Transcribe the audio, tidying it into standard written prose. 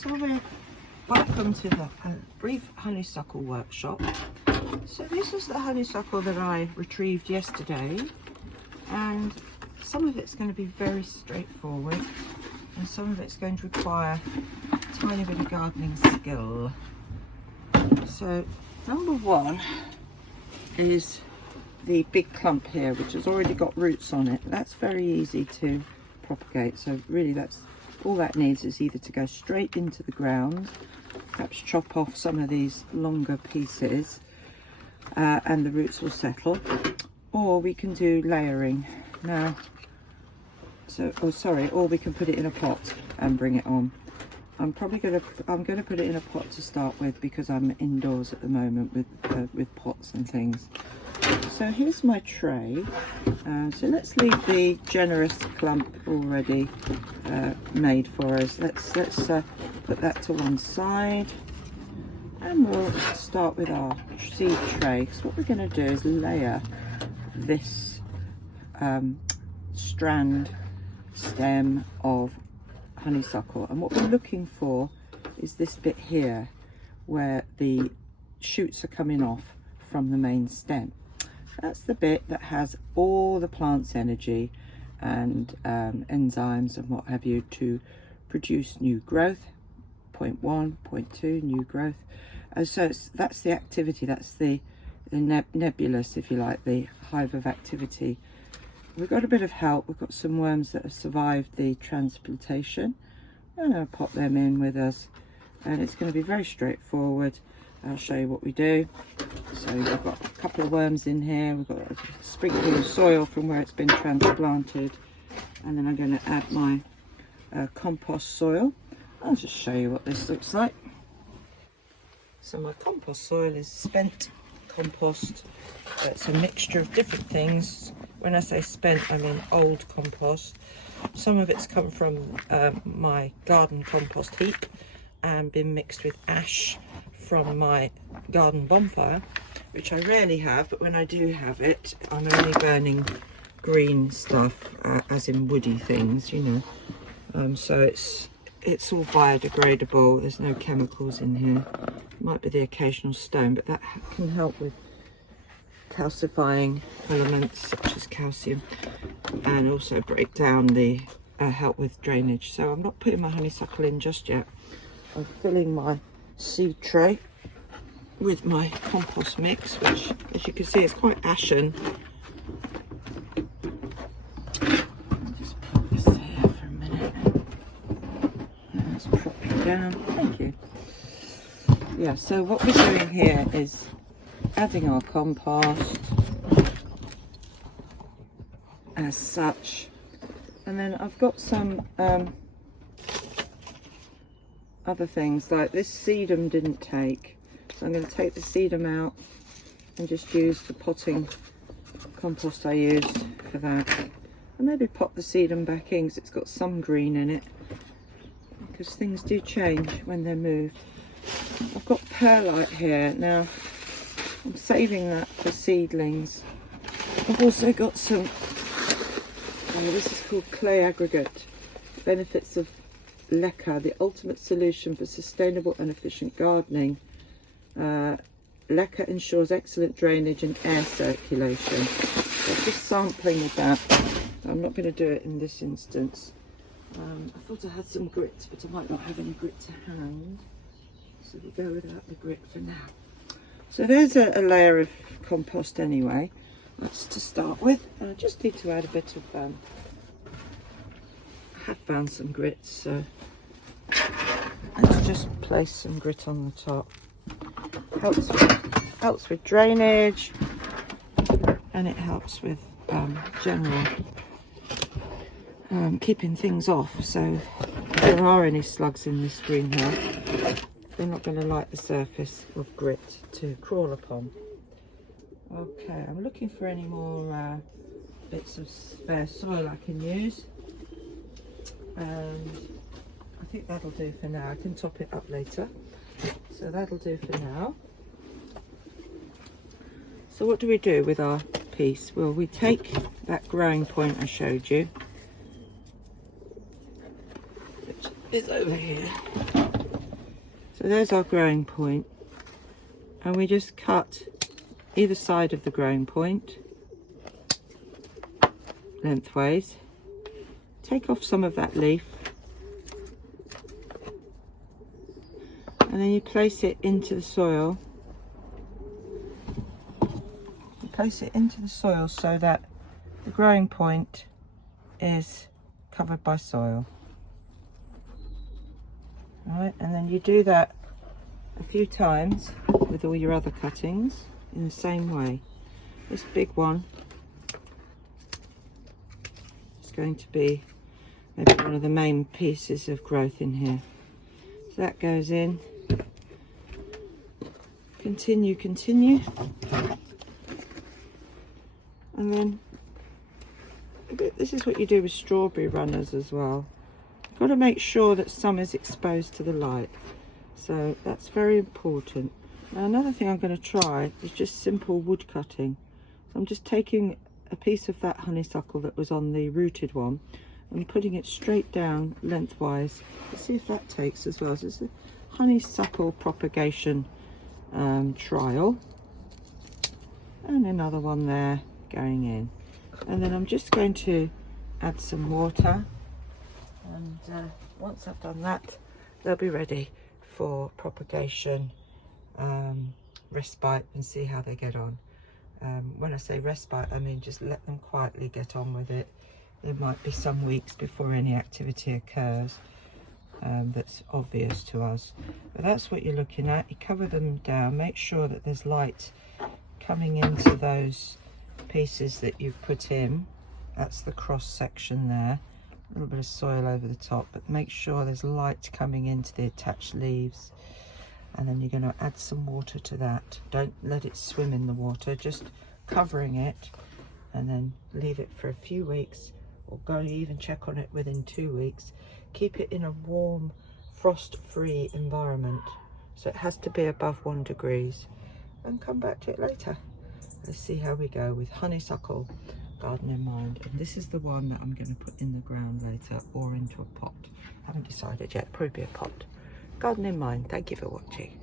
So welcome to the brief honeysuckle workshop. So this is the honeysuckle that I retrieved yesterday, and some of it's going to be very straightforward and some of it's going to require a tiny bit of gardening skill. So number one is the big clump here, which has already got roots on it. That's very easy to propagate, so really that's all that needs is either to go straight into the ground, perhaps chop off some of these longer pieces and the roots will settle, or we can do layering now. So or we can put it in a pot and bring it on. I'm going to put it in a pot to start with because I'm indoors at the moment with pots and things. So here's my tray. So let's leave the generous clump already made for us. Let's put that to one side, and we'll start with our seed tray. So what we're going to do is layer this stem of honeysuckle, and what we're looking for is this bit here where the shoots are coming off from the main stem. That's the bit that has all the plant's energy and enzymes and what have you to produce new growth. Point 1, point 2, new growth. So that's the activity, that's the nebulous, if you like, the hive of activity. We've got a bit of help. We've got some worms that have survived the transplantation. I'm going to pop them in with us, and it's going to be very straightforward. I'll show you what we do. So we've got a couple of worms in here. We've got a sprinkling of soil from where it's been transplanted, and then I'm going to add my compost soil. I'll just show you what this looks like. So my compost soil is spent compost. It's a mixture of different things. When I say spent, I mean old compost. Some of it's come from my garden compost heap and been mixed with ash from my garden bonfire, which I rarely have, but when I do have it, I'm only burning green stuff, as in woody things, you know. So it's all biodegradable. There's no chemicals in here. Might be the occasional stone, but that can help with calcifying elements such as calcium, and also break down the help with drainage. So I'm not putting my honeysuckle in just yet. I'm filling my seed tray with my compost mix, which, as you can see, is quite ashen. I'll just put this here for a minute. Let's prop it down. Thank you. Yeah, so what we're doing here is adding our compost as such, and then I've got some other things, like this sedum didn't take, so I'm going to take the sedum out and just use the potting compost I used for that, and maybe pop the sedum back in because it's got some green in it, because things do change when they're moved. I've got perlite here. Now I'm saving that for seedlings. I've also got some, this is called clay aggregate, benefits of leca, the ultimate solution for sustainable and efficient gardening. Leca ensures excellent drainage and air circulation. So I'm just sampling with that. I'm not going to do it in this instance. I thought I had some grit, but I might not have any grit to hand, so we'll go without the grit for now. So there's a layer of compost anyway. That's to start with. I just need to add a bit of, I have found some grit, so let's just place some grit on the top. Helps with drainage, and it helps with general keeping things off. So if there are any slugs in this greenhouse, they're not going to like the surface of grit to crawl upon. Okay, I'm looking for any more bits of spare soil I can use, and I think that'll do for now. I can top it up later, so that'll do for now. So what do we do with our piece? Well, we take that growing point I showed you, which is over here, So there's our growing point, and we just cut either side of the growing point lengthways. Take off some of that leaf, and then you place it into the soil. You place it into the soil so that the growing point is covered by soil. Right, and then you do that a few times with all your other cuttings in the same way. This big one is going to be maybe one of the main pieces of growth in here. So that goes in. Continue, continue. And then this is what you do with strawberry runners as well. You've got to make sure that some is exposed to the light. So that's very important. Now another thing I'm going to try is just simple wood cutting. So I'm just taking a piece of that honeysuckle that was on the rooted one and putting it straight down lengthwise. Let's see if that takes as well. So it's a honeysuckle propagation trial. And another one there going in. And then I'm just going to add some water. And once I've done that, they'll be ready for propagation, respite, and see how they get on. When I say respite, I mean just let them quietly get on with it. There might be some weeks before any activity occurs that's obvious to us. But that's what you're looking at. You cover them down, make sure that there's light coming into those pieces that you've put in. That's the cross section there. A little bit of soil over the top, but make sure there's light coming into the attached leaves. And then you're going to add some water to that. Don't let it swim in the water, just covering it, and then leave it for a few weeks, or go even check on it within 2 weeks. Keep it in a warm, frost-free environment, so it has to be above 1 degree, and come back to it later. Let's see how we go with honeysuckle garden in mind. And this is the one that I'm going to put in the ground later, or into a pot. Haven't decided yet, probably a pot. Garden in mind. Thank you for watching.